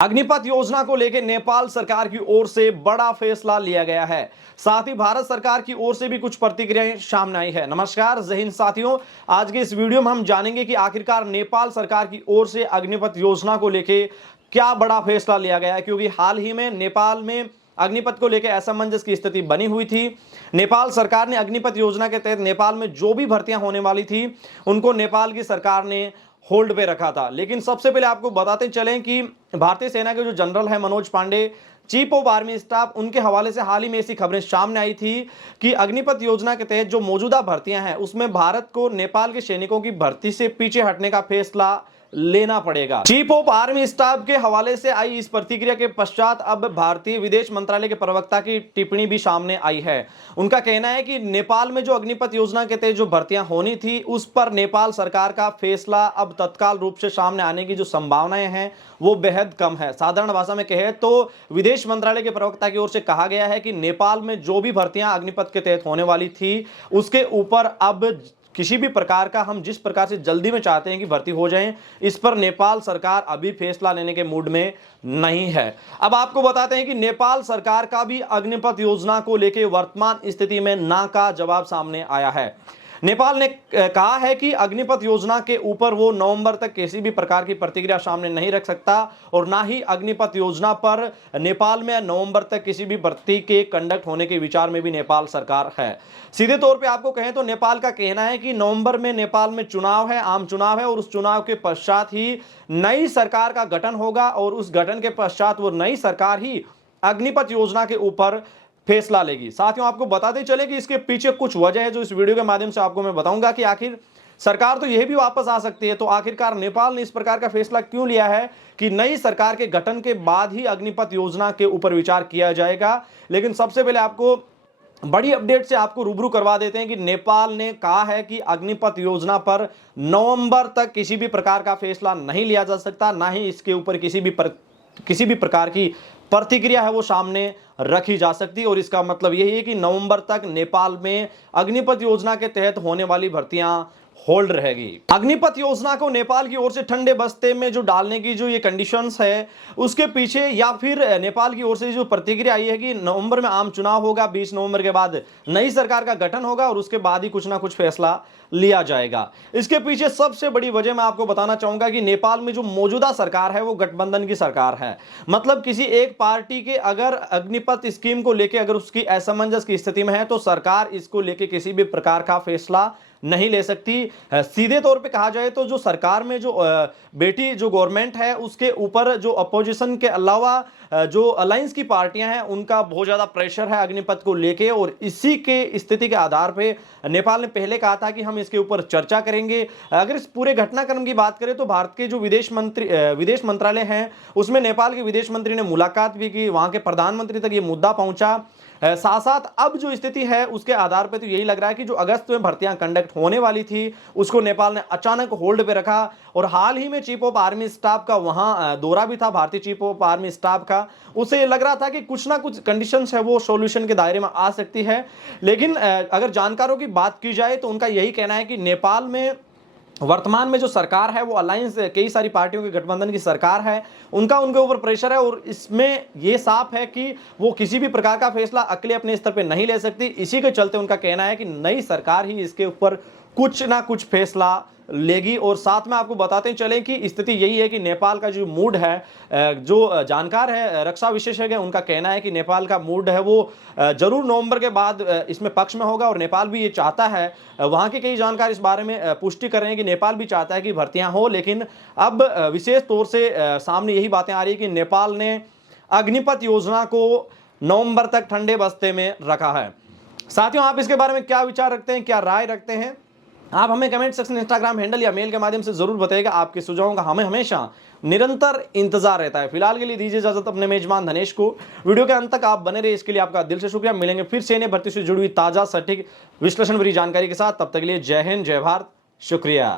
अग्निपथ योजना को लेकर नेपाल सरकार की ओर से बड़ा फैसला लिया गया है। साथ ही भारत सरकार की ओर से भी कुछ प्रतिक्रियाएं सामने आई है। नमस्कार, जय हिंद साथियों। आज के इस वीडियो में हम जानेंगे कि आखिरकार नेपाल सरकार की ओर से अग्निपथ योजना को लेकर क्या बड़ा फैसला लिया गया है, क्योंकि हाल ही में नेपाल में अग्निपथ को लेकर असमंजस की स्थिति बनी हुई थी। नेपाल सरकार ने अग्निपथ योजना के तहत नेपाल में जो भी भर्तियां होने वाली थी उनको नेपाल की सरकार ने होल्ड पे रखा था। लेकिन सबसे पहले आपको बताते चलें कि भारतीय सेना के जो जनरल है Manoj Pande, chief of army staff, उनके हवाले से हाल ही में ऐसी खबरें सामने आई थी कि अग्निपथ योजना के तहत जो मौजूदा भर्तियां हैं उसमें भारत को नेपाल के सैनिकों की भर्ती से पीछे हटने का फैसला लेना पड़ेगा। चीफ ऑफ आर्मी स्टाफ के हवाले से आई इस प्रतिक्रिया के पश्चात अब भारतीय विदेश मंत्रालय के प्रवक्ता की टिप्पणी भी सामने आई है। उनका कहना है कि नेपाल में जो अग्निपथ योजना के तहत जो भर्तियां होनी थी उस पर नेपाल सरकार का फैसला अब तत्काल रूप से सामने आने की जो संभावनाएं हैं वो बेहद कम है। साधारण भाषा में कहे तो विदेश मंत्रालय के प्रवक्ता की ओर से कहा गया है कि नेपाल में जो भी भर्तियां अग्निपथ के तहत होने वाली थी उसके ऊपर अब किसी भी प्रकार का, हम जिस प्रकार से जल्दी में चाहते हैं कि भर्ती हो जाएं, इस पर नेपाल सरकार अभी फैसला लेने के मूड में नहीं है। अब आपको बताते हैं कि नेपाल सरकार का भी अग्निपथ योजना को लेकर वर्तमान स्थिति में ना का जवाब सामने आया है। नेपाल ने कहा है कि अग्निपथ योजना के ऊपर वो नवंबर तक किसी भी प्रकार की प्रतिक्रिया सामने नहीं रख सकता और ना ही अग्निपथ योजना पर नेपाल में नवंबर तक किसी भी भर्ती के कंडक्ट होने के विचार में भी नेपाल सरकार है। सीधे तौर पे आपको कहें तो नेपाल का कहना है कि नवंबर में नेपाल में चुनाव है, आम चुनाव है, और उस चुनाव के पश्चात ही नई सरकार का गठन होगा और उस गठन के पश्चात वो नई सरकार ही अग्निपथ योजना के ऊपर फैसला लेगी। साथियों, आपको बताते चले कि इसके पीछे कुछ वजह है जो इस वीडियो के माध्यम से आपको मैं बताऊंगा कि आखिर सरकार तो यह भी वापस आ सकती है, तो आखिरकार नेपाल ने इस प्रकार का फैसला क्यों लिया है कि नई सरकार के गठन के बाद ही अग्निपथ योजना के ऊपर विचार किया जाएगा। लेकिन सबसे पहले आपको बड़ी अपडेट से आपको रूबरू करवा देते हैं कि नेपाल ने कहा है कि अग्निपथ योजना पर नवंबर तक किसी भी प्रकार का फैसला नहीं लिया जा सकता, ना ही इसके ऊपर किसी भी प्रकार की प्रतिक्रिया है वो सामने रखी जा सकती। और इसका मतलब यही है कि नवंबर तक नेपाल में अग्निपथ योजना के तहत होने वाली भर्तियां होल्ड रहेगी। अग्निपथ योजना को नेपाल की ओर से ठंडे बस्ते में जो डालने की जो ये कंडीशंस है उसके पीछे, या फिर नेपाल की ओर से जो प्रतिक्रिया आई है कि नवंबर में आम चुनाव होगा, 20 नवंबर के बाद नई सरकार का गठन होगा और उसके बाद ही कुछ ना कुछ फैसला लिया जाएगा। इसके पीछे सबसे बड़ी वजह मैं आपको बताना चाहूंगा कि नेपाल में जो मौजूदा सरकार है वो गठबंधन की सरकार है। मतलब किसी एक पार्टी के अगर अग्निपथ स्कीम को लेकर अगर उसकी असमंजस की स्थिति में है तो सरकार इसको लेकर किसी भी प्रकार का फैसला नहीं ले सकती। सीधे तौर पे कहा जाए तो जो सरकार में जो बेटी जो गवर्नमेंट है उसके ऊपर जो अपोजिशन के अलावा जो अलायंस की पार्टियां हैं उनका बहुत ज्यादा प्रेशर है अग्निपथ को लेके, और इसी के स्थिति के आधार पे नेपाल ने पहले कहा था कि हम इसके ऊपर चर्चा करेंगे। अगर इस पूरे घटनाक्रम की बात करें तो भारत के जो विदेश मंत्रालय हैं उसमें नेपाल के विदेश मंत्री ने मुलाकात भी की, वहां के प्रधानमंत्री तक ये मुद्दा पहुंचा। साथ साथ अब जो स्थिति है उसके आधार पर तो यही लग रहा है कि जो अगस्त में भर्तियां कंडक्ट होने वाली थी उसको नेपाल ने अचानक होल्ड पे रखा। और हाल ही में चीफ ऑफ आर्मी स्टाफ का वहां दौरा भी था, भारतीय चीफ ऑफ आर्मी स्टाफ का, उससे लग रहा था कि कुछ ना कुछ कंडीशंस है वो सॉल्यूशन के दायरे में आ सकती है। लेकिन अगर जानकारों की बात की जाए तो उनका यही कहना है कि नेपाल में वर्तमान में जो सरकार है वो अलायंस कई सारी पार्टियों के गठबंधन की सरकार है, उनके ऊपर प्रेशर है और इसमें ये साफ है कि वो किसी भी प्रकार का फैसला अकेले अपने स्तर पे नहीं ले सकती। इसी के चलते उनका कहना है कि नई सरकार ही इसके ऊपर कुछ ना कुछ फैसला लेगी। और साथ में आपको बताते चलें कि स्थिति यही है कि नेपाल का जो मूड है, जो जानकार है रक्षा विशेषज्ञ उनका कहना है कि नेपाल का मूड है वो जरूर नवंबर के बाद इसमें पक्ष में होगा और नेपाल भी ये चाहता है। वहाँ के कई जानकार इस बारे में पुष्टि कर रहे हैं कि नेपाल भी चाहता है कि भर्तियां हो, लेकिन अब विशेष तौर से सामने यही बातें आ रही है कि नेपाल ने अग्निपथ योजना को नवंबर तक ठंडे बस्ते में रखा है। साथियों, आप इसके बारे में क्या विचार रखते हैं, क्या राय रखते हैं, आप हमें कमेंट सेक्शन, इंस्टाग्राम हैंडल या मेल के माध्यम से जरूर बताइएगा। आपके सुझावों का हमें हमेशा निरंतर इंतजार रहता है। फिलहाल के लिए दीजिए इजाजत अपने मेजबान धनेश को। वीडियो के अंत तक आप बने रहे, इसके लिए आपका दिल से शुक्रिया। मिलेंगे फिर से भर्ती से जुड़ी हुई ताजा सटीक विश्लेषण भरी जानकारी के साथ। तब तक के लिए जय हिंद, जय भारत, शुक्रिया।